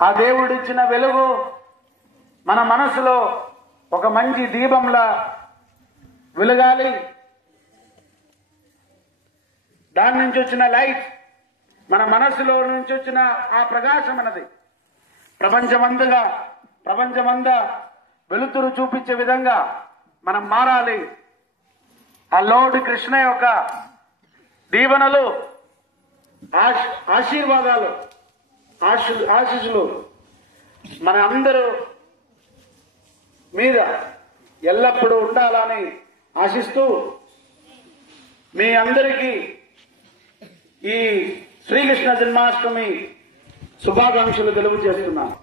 ఆ దేవుడిచ్చిన వెలుగు మన మనసులో ఒక మంచి దీపంలా వెలగాలి. దాని నుంచి వచ్చిన లైట్, మన మనసులో నుంచి వచ్చిన ఆ ప్రకాశం అన్నది ప్రపంచమంతా వెలుతురు చూపించే విధంగా మనం మారాలి. ఆ లోర్డ్ కృష్ణ యొక్క దీవెనలు, ఆశీర్వాదాలు, ఆశీస్సులు మన అందరూ మీద ఎల్లప్పుడూ ఉండాలని ఆశిస్తూ మీ అందరికీ ఈ శ్రీకృష్ణ జన్మాష్టమి శుభాకాంక్షలు తెలియజేస్తున్నాను.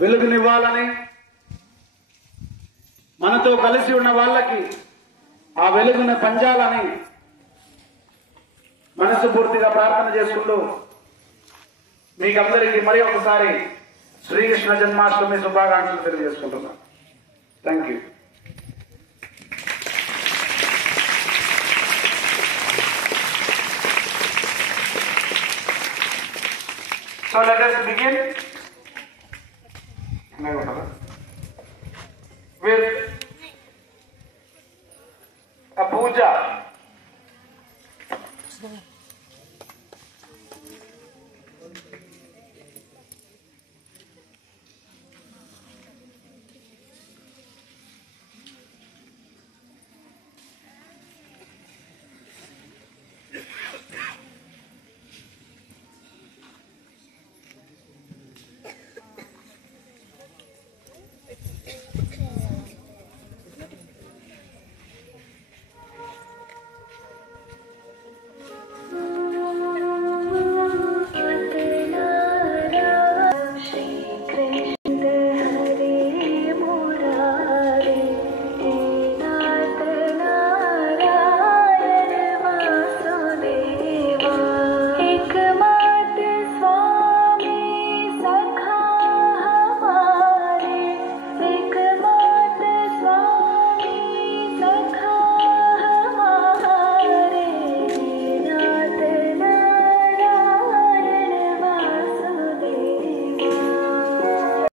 వెలుగునివ్వాలని, మనతో కలిసి ఉన్న వాళ్ళకి ఆ వెలుగును పంచాలని మనస్ఫూర్తిగా ప్రార్థన చేసుకుంటూ మీకందరికీ మరి ఒకసారి శ్రీకృష్ణ జన్మాష్టమి శుభాకాంక్షలు తెలియజేసుకుంటున్నాను. Thank you. So let us begin with